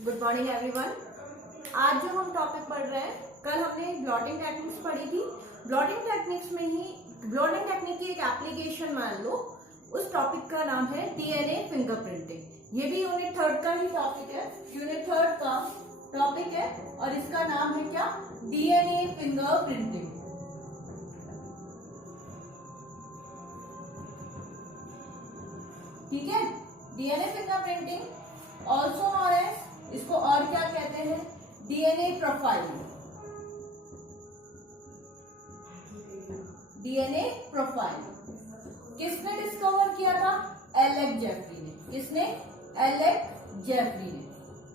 Good morning everyone. आज जो हम टॉपिक पढ़ रहे हैं, कल हमने ब्लॉटिंग टेक्निक्स पढ़ी थी। ब्लॉटिंग टेक्निक्स में ही ब्लॉटिंग टेक्निक की एक एप्लीकेशन मान लो, उस टॉपिक का नाम है डीएनए फिंगरप्रिंटिंग। ये भी यूनिट 3 का ही टॉपिक है, यूनिट 3 का टॉपिक है और इसका नाम है क्या? DNA fingerprinting. ठीक है, DNA fingerprinting also known as, इसको और क्या कहते हैं? DNA profiling. डीएनए प्रोफाइलिंग किसने डिस्कवर किया था? एलेक्स जेफरी ने। किसने? एलेक्स जेफरी ने।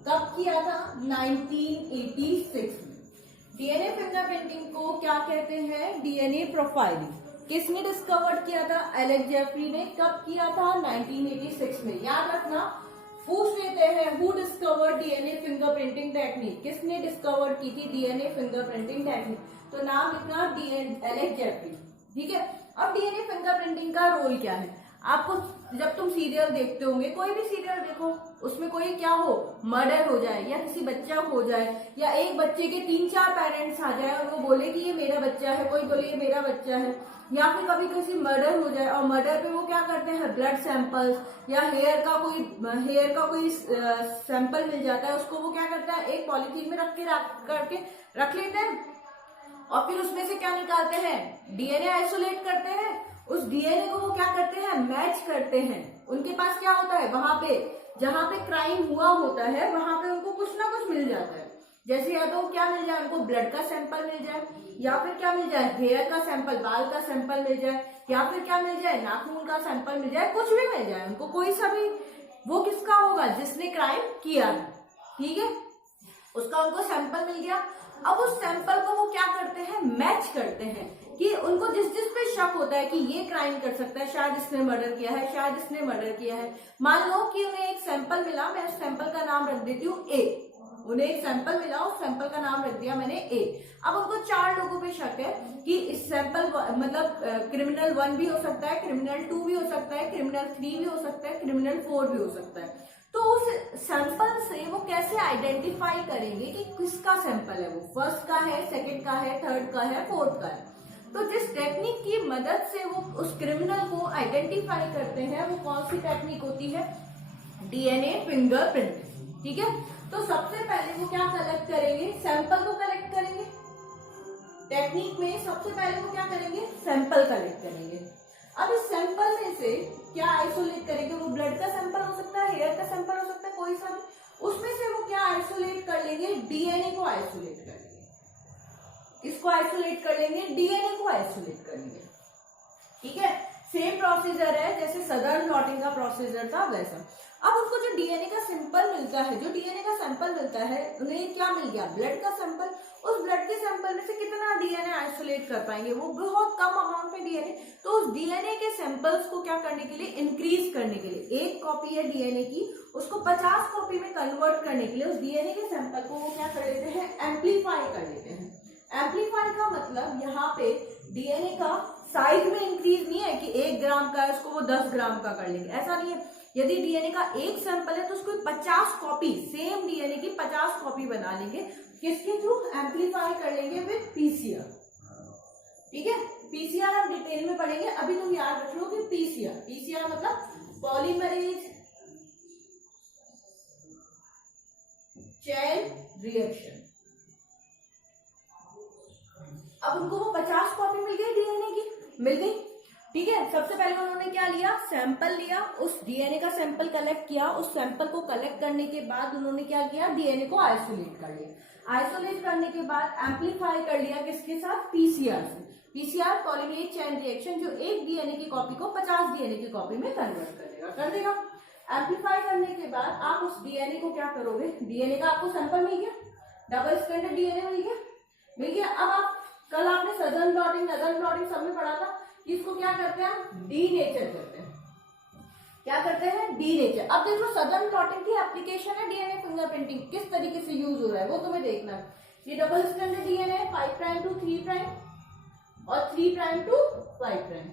कब किया था? 1986 में। डीएनए फिंगरप्रिंटिंग को क्या कहते हैं? DNA profiling. किसने डिस्कवर किया था? एलेक्स जेफरी ने। कब किया था? 1986 में। याद रखना, पूछ लेते हैं who discovered DNA fingerprinting technique. किसने डिस्कवर की थी डीएनए फिंगरप्रिंटिंग टेक्निक? तो नाम लिखना एलेक्स जेफरी। ठीक है। अब डीएनए फिंगरप्रिंटिंग का रोल क्या है? आपको जब तुम सीरियल देखते होंगे, कोई भी सीरियल देखो, उसमें कोई क्या हो, मर्डर हो जाए या किसी बच्चा खो जाए या एक बच्चे के 3-4 पेरेंट्स आ जाए और वो बोले कि ये मेरा बच्चा है, कोई बोले ये मेरा बच्चा है, या फिर कभी किसी मर्डर हो जाए और मर्डर पे वो क्या करते हैं, ब्लड सैंपल्स या हेयर का कोई सैंपल मिल जाता है, उसको वो क्या करता है, एक पॉलीथीन में रख लेते हैं और फिर उसमें से क्या निकालते हैं? डीएनए आइसोलेट करते हैं। उस डीएनए को वो क्या करते हैं? मैच करते हैं। उनके पास क्या होता है, वहां पे जहां पे क्राइम हुआ होता है वहां पे उनको कुछ ना कुछ मिल जाता है। जैसे या तो क्या मिल जाए, उनको ब्लड का सैंपल मिल जाए, या फिर क्या मिल जाए, हेयर का सैंपल, बाल का सैंपल मिल जाए, या फिर क्या मिल जाए, नाखून का सैंपल मिल जाए, कुछ भी मिल जाए उनको, कोई सा भी। वो किसका होगा? जिसने क्राइम किया है। ठीक है, उसका उनको सैंपल मिल गया। अब उस सैंपल को वो क्या करते हैं? मैच करते हैं कि उनको जिस पे शक होता है कि ये क्राइम कर सकता है, शायद इसने मर्डर किया है, शायद इसने मर्डर किया है। मान लो कि उन्हें एक सैंपल मिला, मैं उस सैंपल का नाम रख देती हूँ ए। उन्हें एक सैंपल मिला, उस सैंपल का नाम रख दिया मैंने ए। अब उनको 4 लोगों पे शक है कि इस सैंपल मतलब क्रिमिनल 1 भी हो सकता है, क्रिमिनल 2 भी हो सकता है, क्रिमिनल 3 भी हो सकता है, क्रिमिनल 4 भी हो सकता है। तो उस सैंपल से वो कैसे आइडेंटिफाई करेंगे कि किसका सैंपल है? वो फर्स्ट का है, सेकंड का है, थर्ड का है, फोर्थ का है। तो जिस टेक्निक की मदद से वो उस क्रिमिनल को आइडेंटिफाई करते हैं, वो कौन सी टेक्निक होती है? DNA fingerprinting. ठीक है, तो सबसे पहले वो क्या कलेक्ट करेंगे? सैंपल को कलेक्ट करेंगे। टेक्निक में सबसे पहले वो क्या करेंगे? सैंपल कलेक्ट करेंगे। अब इस सैंपल में से क्या आइसोलेट करेंगे? वो ब्लड का सैंपल हो सकता है, हेयर का सैंपल हो सकता है, कोई सा भी। उसमें से वो क्या आइसोलेट कर लेंगे? डीएनए को आइसोलेट कर लेंगे। इसको आइसोलेट कर लेंगे, डीएनए को आइसोलेट कर लेंगे। ठीक है, सेम प्रोसीजर है जैसे सदर्न ब्लॉटिंग का प्रोसीजर था वैसा। अब उनको जो डीएनए का सैंपल मिलता है, जो डीएनए का सैंपल मिलता है, उन्हें क्या मिल गया? ब्लड का सैंपल। उस ब्लड के सैंपल में से कितना डीएनए आइसोलेट कर पाएंगे? वो बहुत कम अमाउंट में डीएनए। तो उस डीएनए के सैंपल्स को क्या करने के लिए? इंक्रीज करने के लिए, एक कॉपी है डीएनए की, उसको 50 कॉपी में कन्वर्ट करने के लिए उस डीएनए के सैंपल को वो क्या कर लेते हैं? एम्पलीफाई कर लेते हैं। एम्पलीफाई का मतलब यहाँ पे डीएनए का साइज में इंक्रीज नहीं है कि 1 ग्राम का है उसको वो 10 ग्राम का कर लेंगे, ऐसा नहीं है। यदि डीएनए का एक सैंपल है तो उसको 50 कॉपी, सेम डीएनए की 50 कॉपी बना लेंगे। किसके थ्रू? एम्पलीफाई कर लेंगे विद पीसीआर। ठीक है, पीसीआर हम डिटेल में पढ़ेंगे, अभी तुम याद रख लो कि पीसीआर मतलब पॉलीमरेज चेन रिएक्शन। अब उनको वो 50 कॉपी मिल गई डीएनए की, मिल गई। ठीक है, सबसे पहले उन्होंने क्या लिया? सैंपल लिया, उस डीएनए का सैंपल कलेक्ट किया। उस सैंपल को कलेक्ट करने के बाद उन्होंने क्या किया? डीएनए को आइसोलेट कर लिया। आइसोलेट करने के बाद एम्पलीफाई कर लिया, किसके साथ? पीसीआर से। पीसीआर पॉलीमरेज चेन रिएक्शन, जो एक डीएनए की कॉपी को 50 डीएनए की कॉपी में कन्वर्ट कर देगा। एम्पलीफाई करने के बाद आप उस डीएनए को क्या करोगे? डीएनए का आपको सैंपल मिल गया, डबल स्ट्रैंडेड डीएनए मिल गया। अब आप कल आपने सदर्न ब्लॉटिंग, नदर्न ब्लॉटिंग सब में पढ़ा था, इसको क्या करते हैं? डीनेचर करते हैं। क्या करते हैं? डीनेचर। अब देखो, सदर्न ब्लॉटिंग की एप्लीकेशन है डीएनए फिंगरप्रिंटिंग, किस तरीके से यूज हो रहा है वो तुम्हें देखना है। ये double stranded DNA 5 prime to 3 prime और 3 प्राइम टू 5 प्राइम।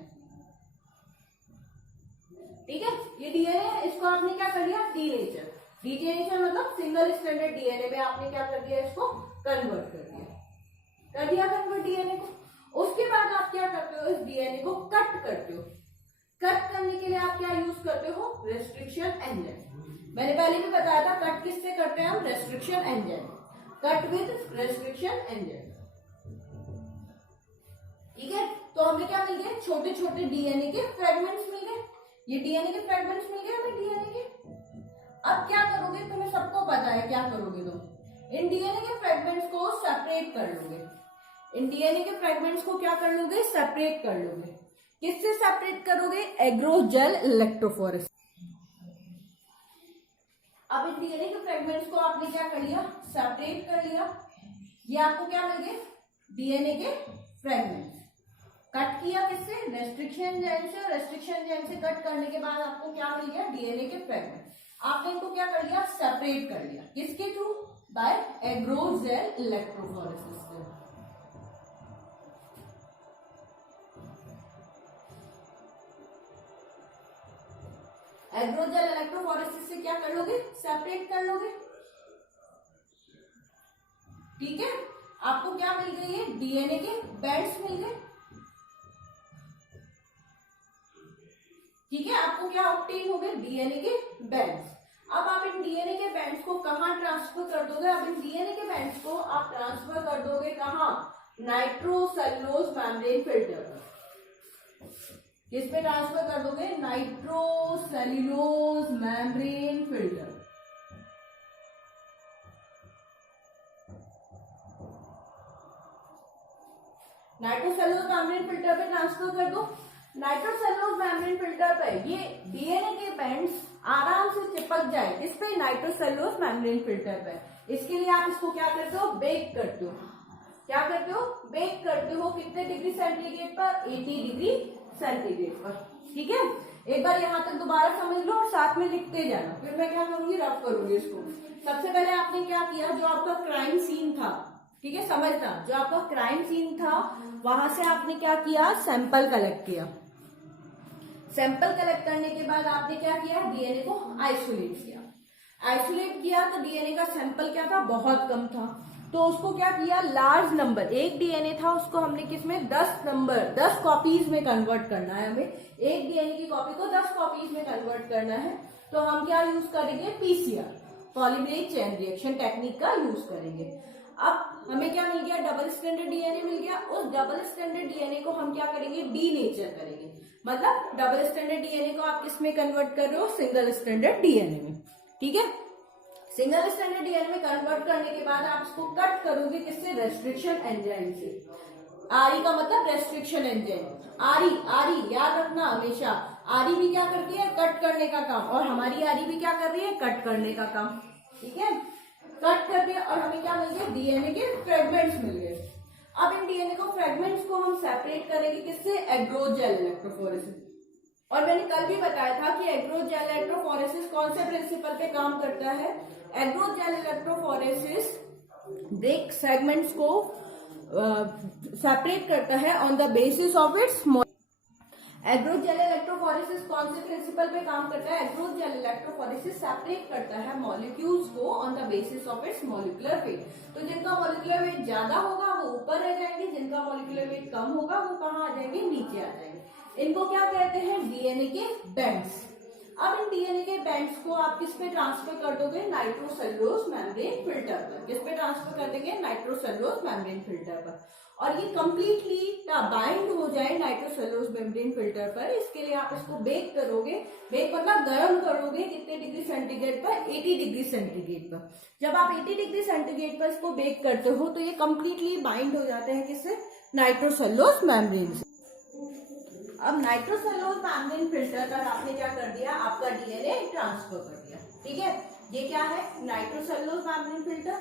ठीक है, ये डीएनए, इसको आपने क्या कर लिया? डीनेचर। डिजेनेशन मतलब सिंगल स्ट्रैंडेड डीएनए में आपने क्या कर दिया, इसको कन्वर्ट कर दिया कन्वर्ट डीएनए को। उसके बाद आप क्या करते हो, इस डीएनए को कट करते हो। कट करने के लिए आप क्या यूज करते हो, रेस्ट्रिक्शन एंजाइम। मैंने पहले भी बताया था कट किससे करते हैं हम, restriction enzyme, cut with restriction enzyme. ठीक है, तो हमें क्या मिल गए, छोटे छोटे डीएनए के फ्रेगमेंट्स मिल गए। ये डीएनए के फ्रेगमेंट्स मिल गए हमें डीएनए के। अब क्या करोगे, तुम्हें सबको पता है क्या करोगे तुम, इन डीएनए के फ्रेगमेंट्स को सेपरेट कर लोगे। इन डीएनए के फ्रेगमेंट्स को क्या कर लोगे, सेपरेट कर लोगे। किससे सेपरेट करोगे, एग्रोजेल इलेक्ट्रोफोरेसिस। अब इन डीएनए के फ्रेगमेंट्स को आपने क्या कर लिया, सेपरेट कर लिया। ये आपको क्या मिल गए, डीएनए के फ्रेगमेंट्स। कट किया किससे, रेस्ट्रिक्शन एंजाइम से। रेस्ट्रिक्शन एंजाइम से कट करने के बाद आपको क्या मिल गया, डीएनए के फ्रेगमेंट। आपने इनको क्या कर लिया, सेपरेट कर लिया। किसके थ्रू, बाय एग्रोजेल इलेक्ट्रोफोरेसिस से। एग्रोजेल इलेक्ट्रोफोरेसिस से क्या कर लोगे, सेपरेट कर लोगे। ठीक है, आपको क्या मिल गई है, डीएनए के बैंड्स मिल गए। ठीक है, आपको क्या ऑब्टेन हो गए, डीएनए के बैंड्स। अब आप इन डीएनए के बैंड्स को कहां ट्रांसफर कर दोगे, अब इन डीएनए के बैंड्स को आप ट्रांसफर कर दोगे कहां, नाइट्रोसेल्यूलोज मेम्ब्रेन फिल्टर पर। किसमें ट्रांसफर कर दोगे, nitrocellulose membrane filter. Nitrocellulose membrane filter पे ट्रांसफर कर दो। नाइट्रोसेल्यूलोज मेम्ब्रेन फिल्टर पर ये डीएनए के बैंड्स आराम से चिपक जाए, इस पे नाइट्रोसेल्यूलोज मेम्ब्रेन फिल्टर पर। इसके लिए आप इसको क्या करते हो, बेक करते हो। क्या करते हो, बेक करते हो। कितने डिग्री सेंटीग्रेड पर, 80 डिग्री सेंटीग्रेड पर। ठीक है, एक बार यहां तक दोबारा समझ लो और साथ में लिखते जाना, फिर मैं क्या करूंगी, रफ करूंगी इसको। सबसे पहले आपने क्या किया, जो आपका क्राइम सीन था, ठीक है समझना, जो आपका क्राइम सीन था वहां से आपने क्या किया, सैंपल कलेक्ट किया। सैंपल कलेक्ट करने के बाद आपने क्या किया, डीएनए को आइसोलेट किया। आइसोलेट किया तो डीएनए का सैंपल क्या था, बहुत कम था। तो उसको क्या किया, लार्ज नंबर, एक डीएनए था उसको हमने किसमें, 10 कॉपीज में कन्वर्ट करना है। हमें एक डीएनए की कॉपी को 10 कॉपीज में कन्वर्ट करना है। तो हम क्या यूज करेंगे, PCR, polymerase chain reaction technique का यूज करेंगे। अब हमें क्या मिल गया, डबल स्टैंडर्ड डीएनए मिल गया। उस डबल स्टैंडर्ड डीएनए को हम क्या करेंगे, डीनेचर करेंगे। मतलब डबल स्टैंडर्ड डीएनए को आप किसमें कन्वर्ट कर रहे हो, सिंगल स्टैंडर्ड डीएनए में। ठीक है, सिंगल स्टैंडर्ड डीएनए में कन्वर्ट करने के बाद आप इसको कट करोगे किससे, रेस्ट्रिक्शन एंजाइम से। आरई का मतलब रेस्ट्रिक्शन एंजाइम। आरई याद रखना हमेशा, आरई भी क्या करती है, कट करने का काम, और हमारी आरई भी क्या कर रही है, कट करने का काम। ठीक है, कट कर दिया और हमें क्या मिल गया, डीएनए के फ्रेगमेंट्स मिल गए। अब इन डीएनए को फ्रेगमेंट्स को हम सेपरेट करेंगे किससे, एग्रोजेल इलेक्ट्रोफोरेसिस। और मैंने कल भी बताया था कि एग्रोजेल इलेक्ट्रोफोरेसिस कौन से प्रिंसिपल पे काम करता है, एग्रोजेल इलेक्ट्रोफोरेसिस ब्रेक सेगमेंट्स को सेपरेट करता है on the basis of its. एग्रोजेल electrophoresis कौन से प्रिंसिपल पे काम करता है, एग्रोजेल इलेक्ट्रोफोरेसिस सेपरेट करता है मॉलिक्यूल्स को on the basis of its molecular weight. तो जिनका मॉलिक्यूलर वेट ज्यादा होगा वो ऊपर रह जाएंगे, जिनका मॉलिक्यूलर वेट कम होगा वो कहाँ आ जाएंगे, नीचे आ जाएंगे। इनको क्या कहते हैं, डीएनए के बैंड्स। अब इन डीएनए के बैंड्स को आप किस पे ट्रांसफर कर दोगे, नाइट्रोसेल्यूलोज मेम्ब्रेन फिल्टर पर। किस पे ट्रांसफर कर देंगे, नाइट्रोसेल्यूलोज मेम्ब्रेन फिल्टर पर। और ये कंप्लीटली बाइंड हो जाए नाइट्रोसेल्यूलोज मेम्ब्रेन फिल्टर पर, इसके लिए आप इसको बेक करोगे। बेक मतलब गर्म करोगे, कितने डिग्री सेंटीग्रेड पर, 80 डिग्री सेंटीग्रेड पर। जब आप 80 डिग्री सेंटीग्रेड पर इसको बेक करते हो तो ये कंप्लीटली बाइंड हो जाते हैं किससे, नाइट्रोसेल्यूलोज मेम्ब्रेन से। अब नाइट्रोसेल्यूलोज मेम्ब्रेन फिल्टर पर आपने क्या कर दिया, आपका डीएनए ट्रांसफर कर दिया। ठीक है, ये क्या है, नाइट्रोसेल्यूलोज मेम्ब्रेन फिल्टर।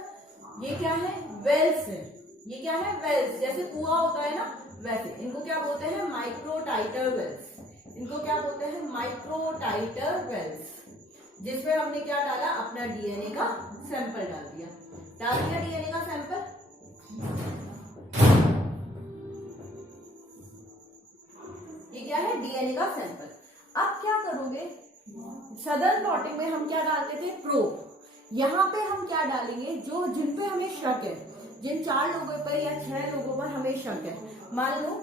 ये क्या है, वेल्स है। ये क्या है, वेल्स, जैसे कुआं होता है ना वैसे। इनको क्या बोलते हैं, माइक्रोटाइटर वेल्स। इनको क्या बोलते हैं, माइक्रोटाइटर वेल्स। जिसमें हमने क्या डाला, अपना डीएनए का सैंपल डाल दिया डीएनए का सैंपल। ये क्या है, डीएनए का सैंपल। अब क्या करोगे, सदर्न प्लॉटिंग में हम क्या डालते थे, प्रोब। यहाँ पे हम क्या डालेंगे, जो जिन पे हमें शक है, जिन 4 लोगों पर या 6 लोगों पर हमें शक है, मान लो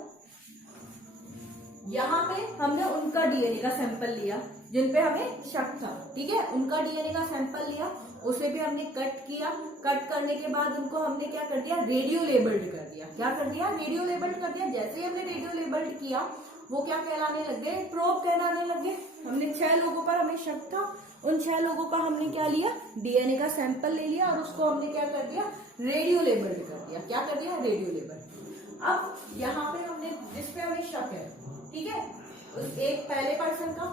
यहाँ पे हमने उनका डीएनए का सैंपल लिया जिन पे हमें शक था, ठीक है, उनका डीएनए का सैंपल लिया, उसे भी हमने कट किया, कट करने के बाद उनको हमने क्या कर दिया, रेडियो लेबल्ड कर दिया। क्या कर दिया, रेडियो लेबल्ड कर दिया। जैसे ही हमने रेडियो लेबल्ड किया वो क्या कहलाने लग गए, प्रोब कहलाने लग गए। हमने 6 लोगों पर हमें शक था, उन 6 लोगों का हमने क्या लिया, डीएनए का सैंपल ले लिया और उसको हमने क्या कर दिया, रेडियो लेबल्ड कर दिया। क्या कर दिया, रेडियो लेबल्ड। अब यहाँ पे हमने जिसपे हमें शक है, ठीक है, एक पहले पर्सन का,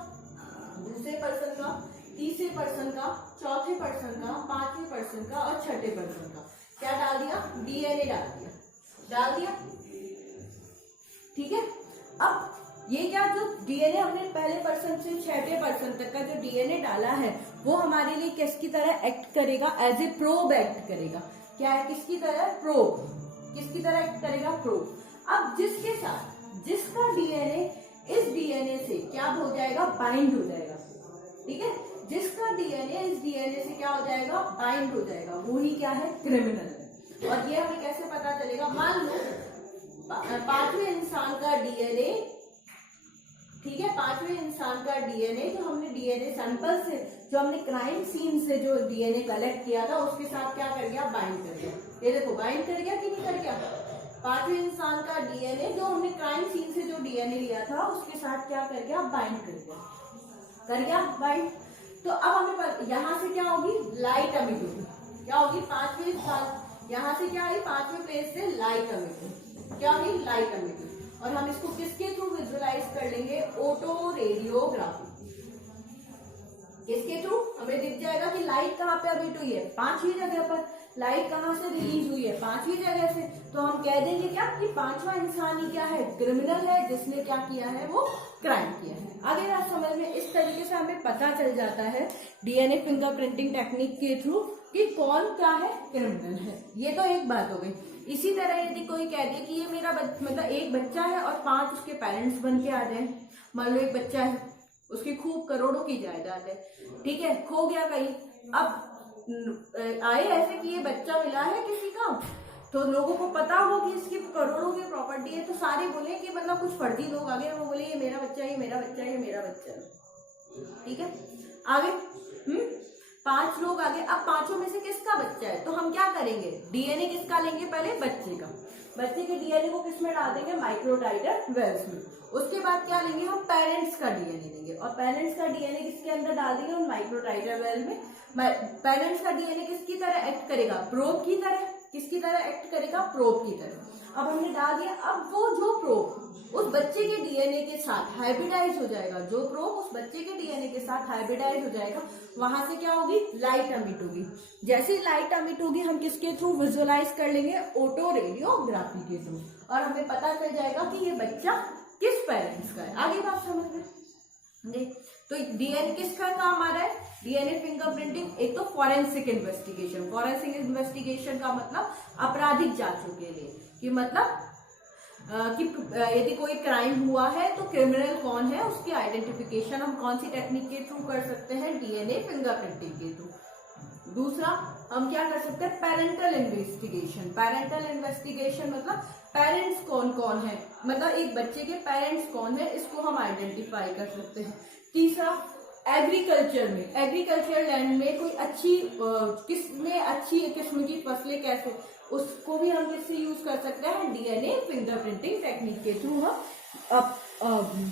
दूसरे पर्सन का, तीसरे पर्सन का, चौथे पर्सन का, 5वें पर्सन का और 6ठे पर्सन का क्या डाल दिया, डीएनए डाल दिया, ठीक है। अब ये क्या, जो डीएनए हमने पहले पर्सन से 6ठे पर्सन तक का जो डीएनए डाला है वो हमारे लिए किसकी तरह एक्ट करेगा, एज ए प्रोब एक्ट करेगा। क्या है, किसकी तरह, प्रोब, किसकी तरह एक्ट करेगा, प्रोब। अब जिसके साथ जिसका डीएनए इस डीएनए से क्या हो जाएगा, बाइंड हो जाएगा, ठीक है, जिसका डीएनए इस डीएनए से क्या हो जाएगा, बाइंड हो जाएगा, वो ही क्या है, क्रिमिनल। और ये हमें कैसे पता चलेगा, मान लो 5वें इंसान का डीएनए, ठीक है, 5वें इंसान का डीएनए जो हमने डीएनए सैंपल से, जो हमने क्राइम सीन से जो डीएनए कलेक्ट किया था उसके साथ क्या कर गया, बाइंड कर गया। ये देखो बाइंड कर गया कि नहीं कर गया, 5वें इंसान का डीएनए जो हमने क्राइम सीन से जो डीएनए लिया था उसके साथ क्या कर गया, बाइंड कर गया बाइंड। तो अब हमें यहाँ से क्या होगी, लाइट अमिट होगी। क्या होगी, 5वें इंसान यहाँ से क्या है, 5वें प्लेस से लाइट अमिट होगी। क्या होगी, लाइट अमिट होगी। और हम इसको किसके थ्रू विजुअलाइज कर लेंगे, ऑटो रेडियोग्राफी। किसके थ्रू हमें दिख जाएगा कि लाइट कहाँ पे अमिट हुई है, 5वीं जगह पर। लाइट कहाँ से रिलीज हुई है, 5वीं जगह से। तो हम कह देंगे क्या कि 5वां इंसान ही क्या है, क्रिमिनल है, जिसने क्या किया है, वो क्राइम किया है। आगे बात समझ में, इस तरीके से हमें पता चल जाता है डीएनए फिंगरप्रिंटिंग टेक्निक के थ्रू कि कौन क्या है, क्रिमिनल है। ये तो एक बात हो गई। इसी तरह यदि कोई कह दे कि ये मेरा मतलब एक बच्चा है और 5 उसके पेरेंट्स बन के आ जाए, मान लो एक बच्चा है, उसकी खूब करोड़ों की जायदाद है, ठीक है, खो गया कहीं, अब आए ऐसे कि ये बच्चा मिला है किसी का, तो लोगों को पता हो कि इसकी करोड़ों की प्रॉपर्टी है, तो सारे बोले कि मतलब कुछ फर्जी लोग आगे वो बोले ये मेरा बच्चा है, ये मेरा बच्चा है, ये मेरा बच्चा है, ठीक है। आगे 5 लोग आगे, अब 5 में से किसका बच्चा है, तो हम क्या करेंगे, डीएनए किसका लेंगे, पहले बच्चे का, बच्चे के डीएनए को किसमें डाल देंगे, माइक्रोटाइटर वेल्स में। उसके बाद क्या लेंगे, हम पेरेंट्स का डीएनए लेंगे और पेरेंट्स का डीएनए किसके अंदर डाल देंगे, उन माइक्रोटाइटर वेल में। पेरेंट्स का डीएनए किसकी तरह एक्ट करेगा, प्रोब की तरह। किसकी तरह एक्ट करेगा, प्रोब की तरह। अब हमने डाल दिया, अब वो जो प्रोब उस बच्चे के डीएनए के साथ हाइब्रिडाइज हो जाएगा, जो प्रोब उस बच्चे के डीएनए के साथ हाइब्रिडाइज हो जाएगा, वहां से क्या होगी, लाइट अमिट होगी। जैसे लाइट अमिट होगी हम किसके थ्रू विजुअलाइज कर लेंगे, ऑटो रेडियोग्राफी के थ्रू, और हमें पता चल जाएगा कि ये बच्चा किस पेरेंट्स का है। आगे बात समझ में, तो डीएनए किसका काम आ रहा है, डीएनए फिंगरप्रिंटिंग। एक तो फॉरेंसिक इन्वेस्टिगेशन, फॉरेंसिक इन्वेस्टिगेशन का मतलब आपराधिक जांचों के लिए, कि मतलब कि यदि कोई क्राइम हुआ है तो क्रिमिनल कौन है उसकी आइडेंटिफिकेशन हम कौन सी टेक्निक के थ्रू कर सकते हैं, डीएनए फिंगरप्रिंटिंग के थ्रू। दूसरा हम क्या कर सकते हैं, पेरेंटल इन्वेस्टिगेशन। पेरेंटल इन्वेस्टिगेशन मतलब पेरेंट्स कौन कौन है, मतलब एक बच्चे के पेरेंट्स कौन है, इसको हम आइडेंटिफाई कर सकते हैं। तीसरा एग्रीकल्चर में, एग्रीकल्चर लैंड में कोई अच्छी किसमें अच्छी किस्म की फसलें कैसे, उसको भी हम किससे यूज कर सकते हैं, डीएनए फिंगरप्रिंटिंग टेक्निक के थ्रू हम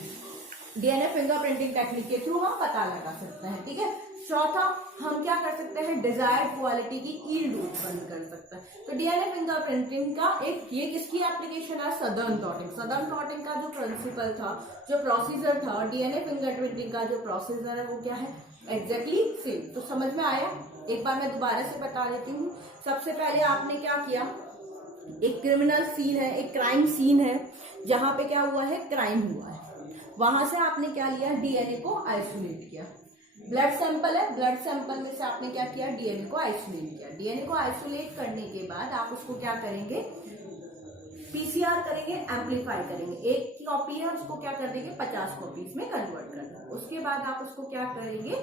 डीएनए फिंगरप्रिंटिंग टेक्निक के थ्रू हम पता लगा सकते हैं, ठीक है। चौथा हम क्या कर सकते हैं, डिजायर्ड क्वालिटी की यील्ड उत्पन्न कर सकते हैं। तो डीएनए फिंगरप्रिंटिंग का एक ये किसकी एप्लीकेशन है, सदर्न थॉटिंग। सदर्न थॉटिंग का जो प्रिंसिपल था, जो प्रोसीजर था, डीएनए फिंगरप्रिंटिंग का जो प्रोसीजर है वो क्या है, एग्जैक्टली सेम। तो समझ में आया, एक बार मैं दोबारा से बता देती हूँ। सबसे पहले आपने क्या किया, एक क्रिमिनल सीन है, एक क्राइम सीन है, जहां पे क्या हुआ है, क्राइम हुआ है, वहां से आपने क्या लिया, डीएनए को आइसोलेट किया। ब्लड सैंपल है, ब्लड सैंपल में से आपने क्या किया, डीएनए को आइसोलेट किया। डीएनए को आइसोलेट करने के बाद आप उसको क्या करेंगे, पीसीआर करेंगे, एम्पलीफाई करेंगे। एक कॉपी है उसको क्या कर देंगे, 50 कॉपीज में कन्वर्ट कर देंगे। उसके बाद आप उसको क्या करेंगे,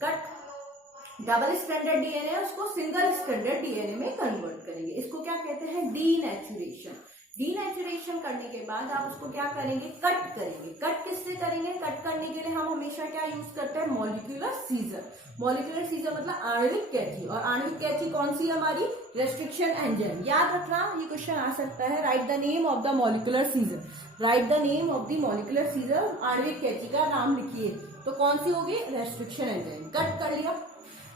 कट डबल स्टैंडर्ड डीएनए उसको सिंगल स्टैंडर्ड डीएनए में कन्वर्ट करेंगे। इसको क्या कहते हैं? डीनेचुरेशन। डीनेचुरेशन करने के बाद आप उसको क्या करेंगे? कट करेंगे। कट किससे करेंगे? कट करने के लिए हम हमेशा क्या यूज करते हैं? Molecular scissor. मॉलिक्यूलर सीजर मतलब आणविक कैंची। और आणविक कैंची कौन सी हमारी? Restriction enzyme. याद रखना, ये क्वेश्चन आ सकता है। Write the name of the molecular scissor. Write the name of the molecular scissor. आणविक कैंची का नाम लिखिए। तो कौन सी होगी? Restriction enzyme. कट कर लिया।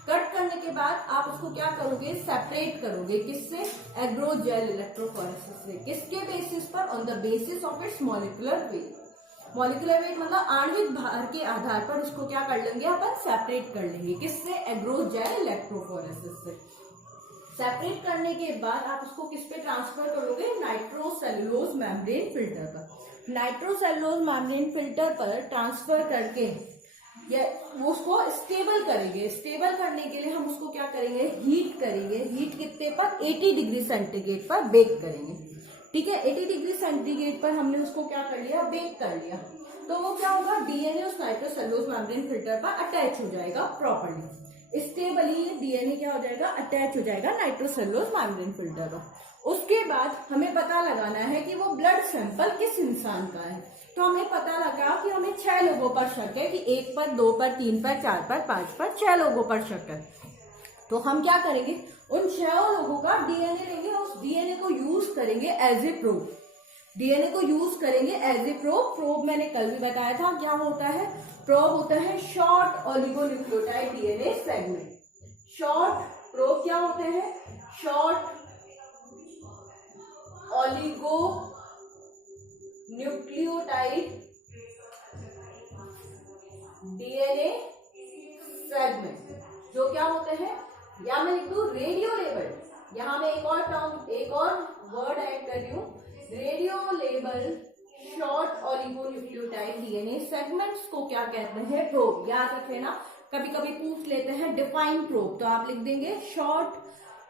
कट करने के बाद आप उसको क्या करोगे? सेपरेट करोगे। किससे? एग्रोजेल इलेक्ट्रोफोरेसिस से। किसके बेसिस पर? On the basis of its molecular weight. Molecular weight मतलब आणविक भार के आधार पर उसको क्या कर लेंगे? अपन सेपरेट कर लेंगे। किससे? एग्रोजेल इलेक्ट्रोफोरेसिस से। सेपरेट करने के बाद आप उसको किस पे ट्रांसफर करोगे? नाइट्रोसेलुलोज मेम्ब्रेन फिल्टर पर। नाइट्रोसेलुलोज मेम्ब्रेन फिल्टर पर ट्रांसफर करके उसको स्टेबल करेंगे। स्टेबल करने के लिए हम उसको क्या करेंगे? हीट करेंगे। हीट कितने पर? 80 डिग्री सेंटीग्रेड पर बेक करेंगे। ठीक है, 80 डिग्री सेंटीग्रेड पर हमने उसको क्या कर लिया? बेक कर लिया। तो वो क्या होगा? डीएनए उस नाइट्रोसेलुलोज मेम्ब्रेन फिल्टर पर अटैच हो जाएगा प्रॉपर्ली। स्टेबली डीएनए क्या हो जाएगा? अटैच हो जाएगा नाइट्रोसेलुलोज मेम्ब्रेन फिल्टर पर। उसके बाद हमें पता लगाना है कि वो ब्लड सैंपल किस इंसान का है। तो हमें पता लगा कि हमें 6 लोगों पर शक है, कि 1 पर, 2 पर, 3 पर, 4 पर, 5 पर, 6 लोगों पर शक है। तो हम क्या करेंगे? उन 6 लोगों का डीएनए लेंगे और उस डीएनए को यूज करेंगे एज ए प्रोब। डीएनए को यूज करेंगे एज ए प्रोब। प्रोब मैंने कल भी बताया था क्या होता है। प्रोब होता है short oligonucleotide DNA segment. Short probe क्या होते हैं? Short oligo nucleotide DNA segment जो क्या होते हैं, या मैं लिख दूं रेडियो लेबल। यहां मैं एक और टर्म, एक और वर्ड ऐड कर रही हूं, radio label short oligonucleotide DNA segments को क्या कहते हैं? प्रोब। याद रख लेना, कभी कभी पूछ लेते हैं डिफाइन प्रोब, तो आप लिख देंगे short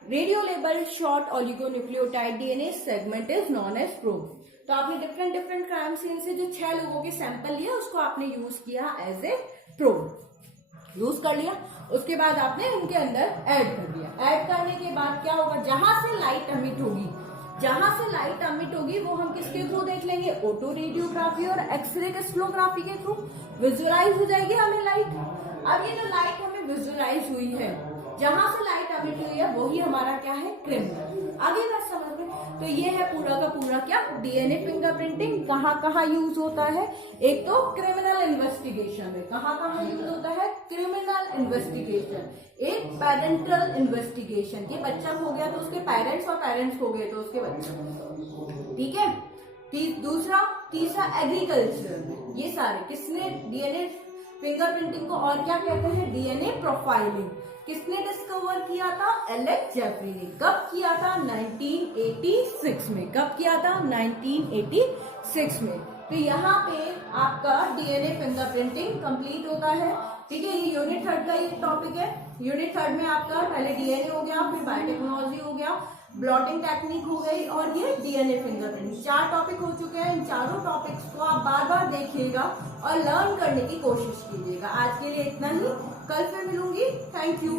radio label short oligonucleotide DNA segment is known as probe. तो आपने डिफरेंट डिफरेंट क्राइम सीन से जो 6 लोगों के सैंपल लिए उसको आपने यूज किया एज ए प्रोब। यूज कर लिया, उसके बाद आपने उनके अंदर ऐड कर दिया। ऐड करने के बाद क्या होगा? जहां से लाइट अमिट होगी, जहां से लाइट अमिट होगी वो हम किसके थ्रू देख लेंगे? ऑटो रेडियोग्राफी और एक्सरे क्रिस्टलोग्राफी के थ्रू विजुअलाइज हो जाएगी हमें लाइट। अब ये जो लाइट हमें विजुअलाइज हुई है, जहां से लाइट अमिट हुई है वही हमारा क्या है? क्रिमिनल। आगे बात समझ में? तो ये है पूरा का पूरा क्या? डीएनए फिंगरप्रिंटिंग कहाँ कहाँ यूज होता है? एक तो क्रिमिनल इन्वेस्टिगेशन में। कहाँ कहाँ यूज होता है? Criminal investigation. एक पेरेंटल इन्वेस्टिगेशन, कि बच्चा खो गया तो उसके पेरेंट्स, और पेरेंट्स खो गए तो उसके बच्चे। ठीक है। तीसरा एग्रीकल्चर में। ये सारे किसने? डीएनए फिंगरप्रिंटिंग को और क्या कहते हैं? DNA profiling. किसने डिस्कवर किया था? एलेक्स जेफरी ने। कब किया था? 1986 में। कब किया था? 1986 में। तो यहाँ पे आपका डीएनए फिंगरप्रिंटिंग कंप्लीट होता है। ठीक है, ये यूनिट 3 का ये टॉपिक है। यूनिट 3 में आपका पहले डीएनए हो गया, फिर बायोटेक्नोलॉजी हो गया, ब्लॉटिंग टेक्निक हो गई, और ये डीएनए फिंगरप्रिंटिंग। 4 टॉपिक हो चुके हैं। इन चारों टॉपिक्स को आप बार बार देखिएगा और लर्न करने की कोशिश कीजिएगा। आज के लिए इतना ही, कल फिर मिलूंगी। Thank you.